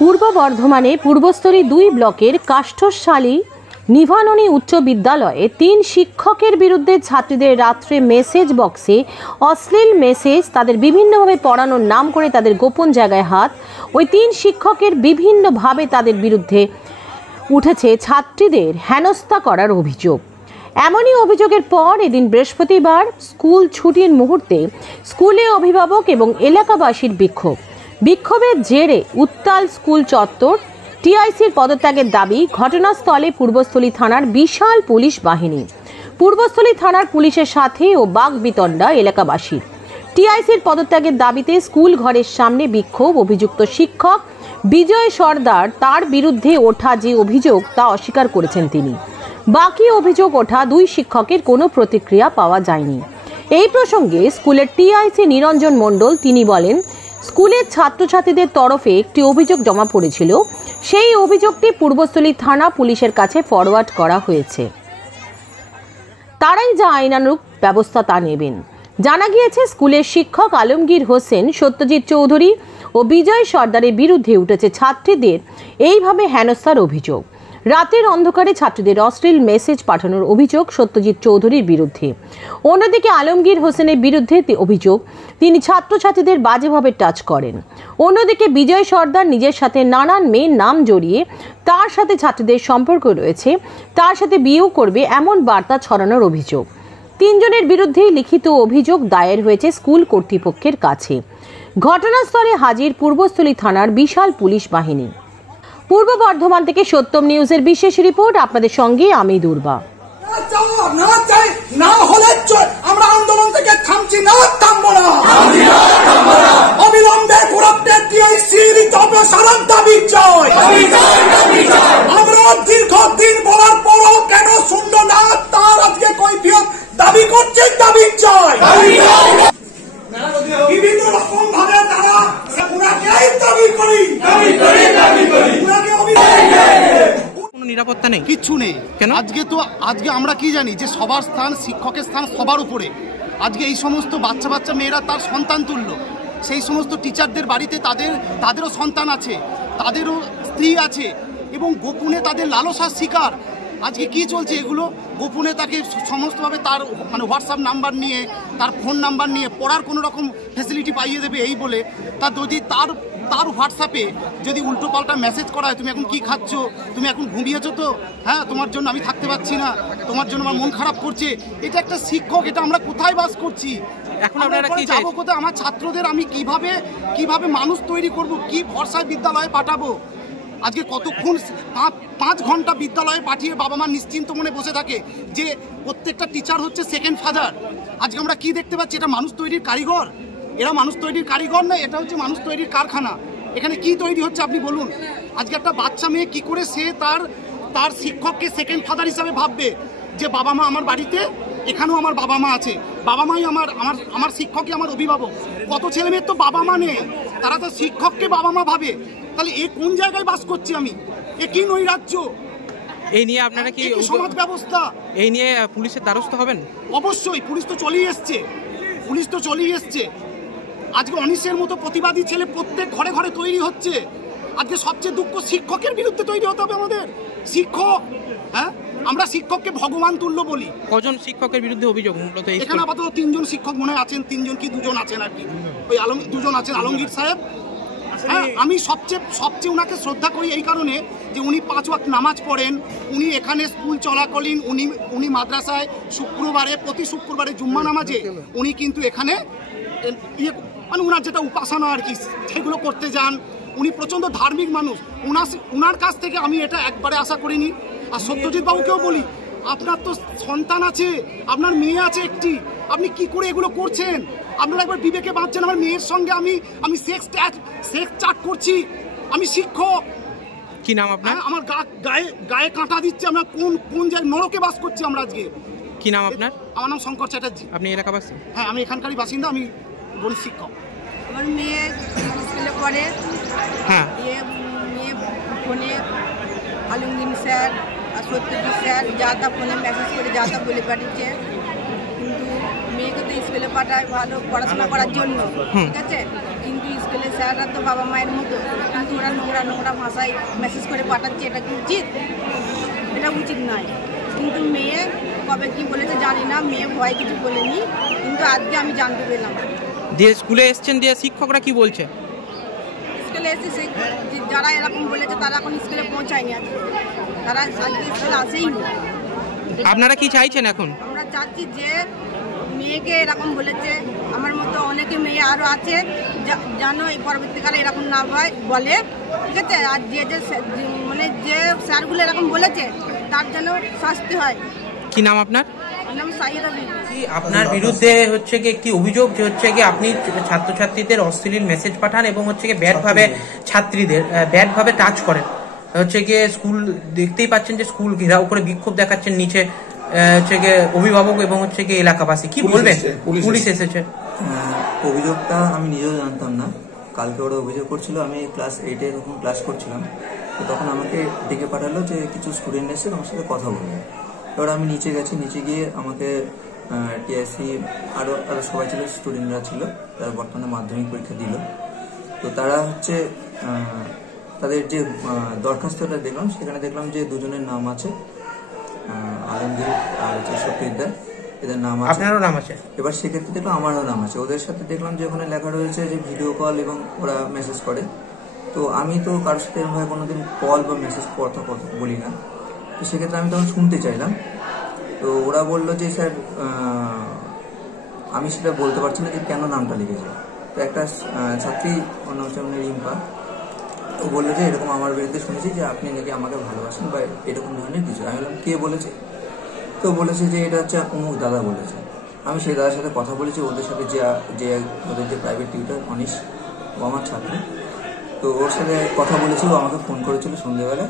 পূর্ব বর্ধমানে পূর্বস্থলী 2 ব্লকের কাষ্ঠশালী নিভাননী উচ্চ বিদ্যালয়ে 3 শিক্ষকের বিরুদ্ধে ছাত্রীদের রাত্রে মেসেজ বক্সে অশ্লীল মেসেজ, তাদের বিভিন্নভাবে পড়ানোর নাম করে তাদের গোপন জায়গায় হাত, ওই 3 শিক্ষকের বিভিন্নভাবে তাদের বিরুদ্ধে উঠেছে ছাত্রীদের হেনস্থা করার অভিযোগ। এমনই অভিযোগের পর এদিন বৃহস্পতিবার স্কুল ছুটির মুহূর্তে স্কুলে অভিভাবক এবং এলাকাবাসীর বিক্ষোভের জেরে উত্তাল স্কুল চত্বর। টিআইসির পদত্যাগের দাবি। ঘটনাস্থলে পূর্বস্থলী থানার বিশাল পুলিশ বাহিনী। পূর্বস্থলী থানার পুলিশের সাথে ও বাকবিতণ্ডা এলাকাবাসীর। টিআইসির পদত্যাগের দাবিতে স্কুল ঘরের সামনে বিক্ষোভ। অভিযুক্ত শিক্ষক বিজয় সর্দার, তার বিরুদ্ধে ওঠা যে অভিযোগ তা অস্বীকার করেছেন তিনি। বাকি অভিযোগ ওঠা 2 শিক্ষকের কোনো প্রতিক্রিয়া পাওয়া যায়নি। এই প্রসঙ্গে স্কুলের টিআইসি নিরঞ্জন মণ্ডল তিনি বলেন, স্কুলের ছাত্রছাত্রীদের তরফে একটি অভিযোগ জমা পড়েছিল, সেই অভিযোগটি পূর্বস্থলী থানা পুলিশের কাছে ফরওয়ার্ড করা হয়েছে। তারাই যা আইনানুগ ব্যবস্থা তা নেবেন। জানা গিয়েছে স্কুলের শিক্ষক আলমগীর হোসেন, সত্যজিৎ চৌধুরী ও বিজয় সর্দারের বিরুদ্ধে উঠেছে ছাত্রীদের এইভাবে হেনস্থার অভিযোগ। রাতের অন্ধকারে ছাত্রীদের অশ্লীল মেসেজ পাঠানোর অভিযোগ সত্যজিৎ চৌধুরীর বিরুদ্ধে। অন্যদিকে আলমগীর হোসেনের বিরুদ্ধে অভিযোগ তিনি ছাত্রছাত্রীদের বাজেভাবে টাচ করেন। অন্যদিকে বিজয় সর্দার নিজের সাথে নানান মেয়ের নাম জড়িয়ে তার সাথে ছাত্রীদের সম্পর্ক রয়েছে, তার সাথে বিয়েও করবে এমন বার্তা ছড়ানোর অভিযোগ। 3 জনের বিরুদ্ধেই লিখিত অভিযোগ দায়ের হয়েছে স্কুল কর্তৃপক্ষের কাছে। ঘটনাস্থলে হাজির পূর্বস্থলী থানার বিশাল পুলিশ বাহিনী। পূর্ব বর্ধমান থেকে সত্যম নিউজের বিশেষ রিপোর্ট, আপনাদের সঙ্গে আমি দুর্বা। আমরা আন্দোলন থেকে থামছি না, থামবো না। অবিলম্বে টিআইসির অপসারণ দাবি চাই। আমরা দীর্ঘদিন বলার পরও কেন শুনলো না, তার আজকে কৈফিয়ত দাবি করছে, দাবি চাই। বিভিন্ন রকম ভাবে তারা দাবি করি। কোনো নিরাপত্তা নেই, কিচ্ছু নেই। কেন আজকে আমরা কি জানি যে সবার স্থান, শিক্ষকের স্থান সবার উপরে। আজকে এই সমস্ত বাচ্চা মেয়েরা তার সন্তান তুললো, সেই সমস্ত টিচারদের বাড়িতে তাদেরও সন্তান আছে, তাদেরও স্ত্রী আছে, এবং গোপনে তাদের লালসার শিকার। আজকে কি চলছে এগুলো? গোপনে তাকে সমস্তভাবে তার হোয়াটসঅ্যাপ নাম্বার নিয়ে, তার ফোন নাম্বার নিয়ে পড়ার কোনো রকম ফ্যাসিলিটি পাইয়ে দেবে এই বলে, তার যদি তার হোয়াটসঅ্যাপে যদি উল্টো পাল্টা মেসেজ করা হয়, তুমি এখন কি খাচ্ছ, তুমি এখন ঘুমিয়েছো তো, হ্যাঁ তোমার জন্য আমি থাকতে পারছি না, তোমার জন্য আমার মন খারাপ করছে। এটা একটা শিক্ষক, এটা আমরা কোথায় বাস করছি? এখন আপনারা কি যাবো কোথায়? আমার ছাত্রদের আমি কিভাবে মানুষ তৈরি করব, কি ভরসায় বিদ্যালয়ে পাঠাবো? আজকে কতক্ষণ 5 ঘন্টা বিদ্যালয়ে পাঠিয়ে বাবা মা নিশ্চিন্ত মনে বসে থাকে যে প্রত্যেকটা টিচার হচ্ছে সেকেন্ড ফাদার। আজকে আমরা কি দেখতে পাচ্ছি? এটা মানুষ তৈরির কারিগর। এরা মানুষ তৈরির কারিগর না, এটা হচ্ছে মানুষ তৈরির কারখানা। এখানে কি তৈরি হচ্ছে আপনি বলুন? আজকে একটা বাচ্চা মেয়ে কি করে সে তার শিক্ষককে সেকেন্ড ফাদার হিসাবে ভাববে যে বাবা মা আমার বাড়িতে, এখানেও আমার বাবা মা আছে, বাবা মাই আমার শিক্ষকই আমার অভিভাবক। কত ছেলে মেয়ের তো বাবা মা নেই, তারা তো শিক্ষককে বাবা মা ভাবে। তাহলে এ কোন জায়গায় বাস করছি আমি? এ কি নৈরাজ্য? এই নিয়ে আপনারা কি সমাজ ব্যবস্থা, এই নিয়ে পুলিশের দ্বারস্থ হবেন? অবশ্যই, পুলিশ তো চলেই এসছে। আজকে অনিশের মতো প্রতিবাদী ছেলে প্রত্যেক ঘরে ঘরে তৈরি হচ্ছে। আজকে সবচেয়ে দুঃখ, শিক্ষকের বিরুদ্ধে তৈরি হতে হবে আমাদের। শিক্ষক, হ্যাঁ আমরা শিক্ষককে ভগবান তুল্য বলি। কজন শিক্ষকের বিরুদ্ধে অভিযোগ? এখানে আপাতত 3 জন শিক্ষক মনে হয় আছেন, 3 জন কি 2 জন আছেন আর কি। ওই 2 জন আছেন, আলমগীর সাহেব। হ্যাঁ, আমি সবচেয়ে ওনাকে শ্রদ্ধা করি এই কারণে যে উনি 5 ওয়াক্ত নামাজ পড়েন। উনি এখানে স্কুল চলাকালীন উনি মাদ্রাসায় প্রতি শুক্রবারে জুম্মা নামাজে উনি কিন্তু এখানে উনার যেটা উপাসনা আর কি সেগুলো করতে যান। উনি প্রচণ্ড ধার্মিক মানুষ। উনার কাছ থেকে আমি এটা একবারে আশা করিনি। আর সত্যজিৎ বাবুকেও বলি, আপনার তো সন্তান আছে, আপনার মেয়ে আছে একটি, আপনি কি করে এগুলো করছেন? আপনারা একবার বিবেকে বাঁচছেন। আমার মেয়ের সঙ্গে আমি সেক্স চ্যাট করছি, আমি শিক্ষক। কি নাম আপনার? আমার গায়ে কাঁটা দিচ্ছে। আমরা কোন জায়গায় নরকে বাস করছি আমরা আজকে। কি নাম আপনার? আমার নাম শঙ্কর চ্যাটার্জি। আপনি এলাকাবাসী? হ্যাঁ, আমি এখানকারই বাসিন্দা, আমি বলি শিক্ষক। আমার মেয়ে স্কুলে পড়ে। হ্যাঁ, মেয়ে ফোনে আলমগীর স্যার আর সত্যজিৎ স্যার যা তা ফোনে মেসেজ করে যা তা বলে পাঠিয়েছে। কিন্তু মেয়েকে তো স্কুলে পাঠায় ভালো পড়াশোনা করার জন্য, ঠিক আছে, কিন্তু কিন্তু স্কুলের স্যাররা তো বাবা মায়ের মতো, কিন্তু ওরা নোংরা নোংরা ভাষায় মেসেজ করে পাঠাচ্ছে, এটা কি উচিত? এটা উচিত নয়। কিন্তু মেয়ে কবে কি বলেছে জানি না, মেয়ে ভয় কিছু বলেনি, কিন্তু আজকে আমি জানতে পেলাম। দিয়ে স্কুলে এসছেন, দিয়ে শিক্ষকরা কি বলছে? স্কুলে এসে যারা এরকম বলেছে তারা এখন স্কুলে পৌঁছায়নি, আজকে তারা আজকে স্কুলে আসেইনি। আপনারা কি চাইছেন এখন? আমরা চাচ্ছি যে মেয়েকে এরকম বলেছে, আমার মতো অনেকে মেয়ে আরও আছে যেন এই পরবর্তীকালে এরকম না হয় বলে, ঠিক আছে? আর যে মানে যে স্যারগুলো এরকম বলেছে তার জন্য শাস্তি হয়। কি নাম আপনার? আমার নাম সাহিরা বিবি। আপনার বিরুদ্ধে হচ্ছে কি একটি অভিযোগ যে হচ্ছে কি আপনি ছাত্রছাত্রীদের অশ্লীল মেসেজ পাঠান এবং হচ্ছে কি ব্যাডভাবে ছাত্রীদের ব্যাডভাবে টাচ করেন। হচ্ছে গিয়ে স্কুল দেখতেই পাচ্ছেন যে স্কুল ঘেরাও করে বিক্ষোভ দেখাচ্ছেন, নিচে হচ্ছে গিয়ে অভিভাবক এবং হচ্ছে গিয়ে এলাকাবাসী। কি বলবেন? পুলিশ এসেছে। অভিযোগটা আমি নিজেও জানতাম না, কালকে ওরা অভিযোগ করছিল। আমি ক্লাস 8-এ তখন ক্লাস করছিলাম, তো তখন আমাকে ডেকে পাঠালো যে কিছু স্টুডেন্ট এসে আমার সাথে কথা বলবে। এবার আমি নিচে গেছি, নিচে গিয়ে আমাকে টিআইসি আরও সবাই ছিল, স্টুডেন্টরা ছিল, তারা বর্তমানে মাধ্যমিক পরীক্ষা দিল। তো তারা হচ্ছে তাদের যে দরখাস্তটা দেখলাম, সেখানে দেখলাম যে দুজনের নাম আছে, আলমগীর আর হচ্ছে সত্যিদার, এদের নাম আছে। আপনারও নাম আছে? এবার সেক্ষেত্রে দেখলাম আমারও নাম আছে। ওদের সাথে দেখলাম যে ওখানে লেখা রয়েছে যে ভিডিও কল এবং ওরা মেসেজ করে। তো আমি তো কারোর সাথে এরকমভাবে কোনোদিন কল বা মেসেজ কথা বলি না, তো সেক্ষেত্রে আমি তখন শুনতে চাইলাম। তো ওরা বললো যে স্যার আমি সেটা বলতে পারছি না যে কেন নামটা লিখেছে। তো একটা ছাত্রী, ওর নাম হচ্ছে রিম্পা, ও বললো যে এরকম আমার বিরুদ্ধে শুনেছি যে আপনি নাকি আমাকে ভালোবাসেন বা এরকম ধরনের কিছু। আমি বললাম কে বলেছে? তো বলেছে যে এটা হচ্ছে অমুক দাদা বলেছে। আমি সেই দাদার সাথে কথা বলেছি, ওদের সাথে যে ওদের যে প্রাইভেট টিউটর অনিশ, ও আমার ছাত্র। তো ওর সাথে কথা বলেছিল, আমাকে ফোন করেছিল সন্ধ্যেবেলা,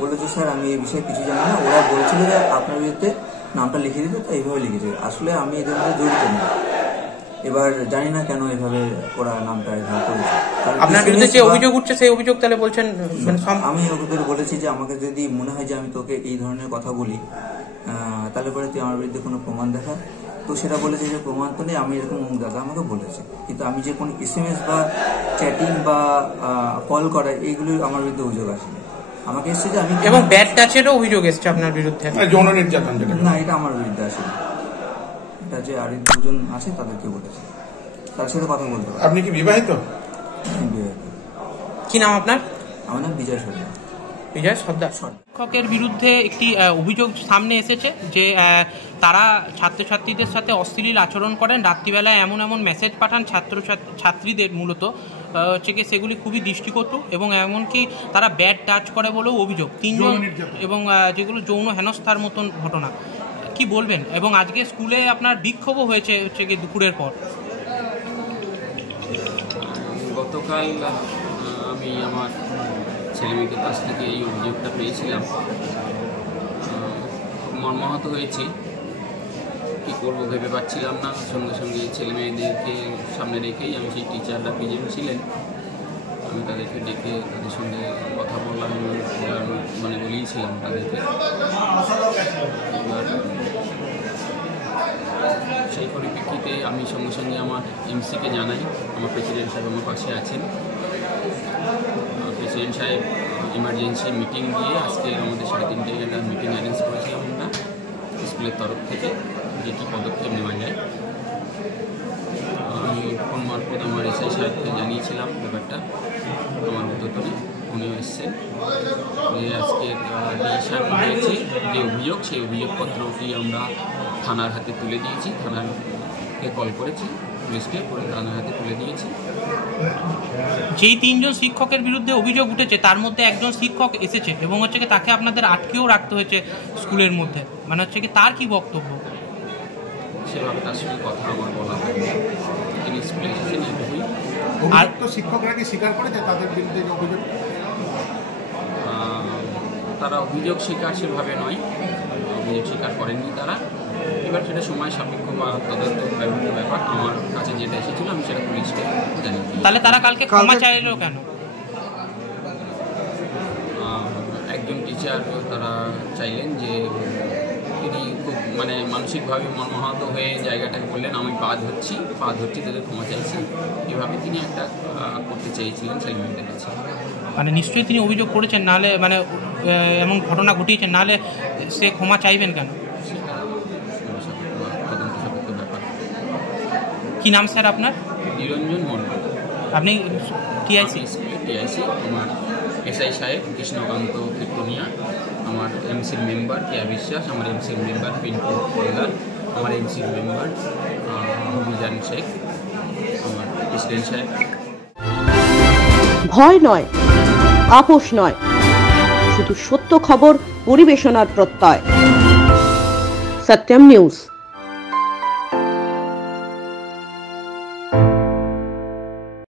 বললো যে স্যার আমি এই বিষয়ে কিছু জানি না, ওরা বলছিল যে আপনার বিরুদ্ধে নামটা লিখে দিতে, তো এইভাবে লিখেছে। আসলে আমি এদের মধ্যে জড়িত না, এবার জানি না কেন এইভাবে ওরা নামটা এভাবে করেছে। আপনার বিরুদ্ধে যে অভিযোগ উঠছে সেই অভিযোগ তাহলে বলছেন? আমি ওদের বলেছি যে আমাকে যদি মনে হয় যে আমি তোকে এই ধরনের কথা বলি, তাহলে পরে তুই আমার বিরুদ্ধে কোনো প্রমাণ দেখা। তো সেটা বলেছে যে প্রমাণ তো নেই, আমি এরকম অমুক দাদা আমাকে বলেছে, কিন্তু আমি যে কোনো SMS বা চ্যাটিং বা কল করা এইগুলো আমার বিরুদ্ধে অভিযোগ আসেনি। আমাকে এসছে যে আমি, এবং ব্যাড টাচেরও অভিযোগ এসছে আপনার বিরুদ্ধে? যৌন নির্যাতন? না, এটা আমার বিরুদ্ধে আসেনি, এটা যে আরেক দুজন আছে তাদেরকে বলেছে, তার সাথে কথা বলতে পারে। আপনি কি বিবাহিত? আমি বিবাহিত। কি নাম আপনার? আমার নাম বিজয় সর্দার। বিজয় সর্দার। শিক্ষকের বিরুদ্ধে একটি অভিযোগ সামনে এসেছে যে তারা ছাত্রছাত্রীদের সাথে অশ্লীল আচরণ করেন, রাত্রিবেলায় এমন এমন মেসেজ পাঠান ছাত্রীদের, মূলত হচ্ছে কি সেগুলি খুবই দৃষ্টিকটু এবং এমনকি তারা ব্যাড টাচ করে বলেও অভিযোগ। 3 জন, এবং যেগুলো যৌন হেনস্থার মতন ঘটনা। কি বলবেন? এবং আজকে স্কুলে আপনার বিক্ষোভও হয়েছে হচ্ছে কি দুপুরের পর। গতকাল আমি আমার ছেলেমেয়েদের কাছ থেকে এই অভিযোগটা পেয়েছিলাম, মর্মাহত হয়েছি। কী করবো ভেবে পাচ্ছিলাম না। সঙ্গে সঙ্গে ছেলেমেয়েদেরকে সামনে রেখেই আমি সেই টিচাররা প্রেজেন্ট ছিলেন, আমি তাদেরকে ডেকে তাদের সঙ্গে কথা বললাম, মানে বলিয়েছিলাম তাদেরকে। সেই পরিপ্রেক্ষিতে আমি সঙ্গে সঙ্গে আমার MC-কে জানাই। আমার প্রেসিডেন্ট সাহেব আমার পাশে আছেন। প্রেসিডেন্ট সাহেব ইমার্জেন্সি মিটিং দিয়ে আজকে আমাদের 3:30টায় একটা মিটিং অ্যারেঞ্জ করেছিলাম আমরা স্কুলের তরফ থেকে, যে কী পদক্ষেপ নেওয়া যায়। আমি ফোন মারফত আমার SI সাহেবকে জানিয়েছিলাম ব্যাপারটা, আমার উদ্যোতনে উনিও এসছেন। আজকে ডিসিশন হয়েছে যে অভিযোগ, সেই অভিযোগপত্রটি আমরা থানার হাতে তুলে দিয়েছি, থানারকে কল করেছি, পুলিশকে থানার হাতে তুলে দিয়েছি। যেই 3 জন শিক্ষকের বিরুদ্ধে অভিযোগ উঠেছে তার মধ্যে একজন শিক্ষক এসেছে এবং হচ্ছে কি তাকে আপনাদের আটকেও রাখতে হয়েছে স্কুলের মধ্যে, মানে হচ্ছে কি তার কি বক্তব্য? সেভাবে তার সঙ্গে কথা আমার বলা হয়নি, তিনি স্কুলে এসেছেন এটুকুই। আর তো শিক্ষকরা কি স্বীকার করেছে তাদের বিরুদ্ধে যে অভিযোগ? তারা অভিযোগ স্বীকার সেভাবে নয়, অভিযোগ স্বীকার করেননি তারা। এবার সেটা সময় সাপেক্ষ বা তদন্ত ব্যাপার। আমার কাছে যেটা এসেছিল আমি সেটা পুলিশকে জানি। তাহলে তারা কালকে ক্ষমা চাইলো কেন? একজন টিচার তারা চাইলেন যে তিনি খুব মানে মানসিকভাবে মর্মাহত হয়ে জায়গাটাকে বললেন আমি পা ধরছি তাদের ক্ষমা চাইছি, এভাবে তিনি একটা করতে চেয়েছিলেন ছেলেমেয়েদের কাছে। মানে নিশ্চয়ই তিনি অভিযোগ করেছেন, নাহলে মানে এমন ঘটনা ঘটিয়েছেন, নাহলে সে ক্ষমা চাইবেন কেন? সেটা তদন্ত সাপেক্ষ ব্যাপার। কি নাম স্যার আপনার? নিরঞ্জন মণ্ডল। আপনি টিআইসি? টিআইসি। আমার এসআই সাহেব কৃষ্ণকান্ত কীর্তনিয়া, আমার এমসির মেম্বার কেয়া বিশ্বাস, আমার এমসির মেম্বার পিন্টু হালদার, আমার এমসির মেম্বার মিজান শেখ, আমার প্রেসিডেন্ট সাহেব। ভয় নয়, আপোষ নয়, শুধু সত্য খবর পরিবেশনার প্রত্যয়। সত্যম নিউজ।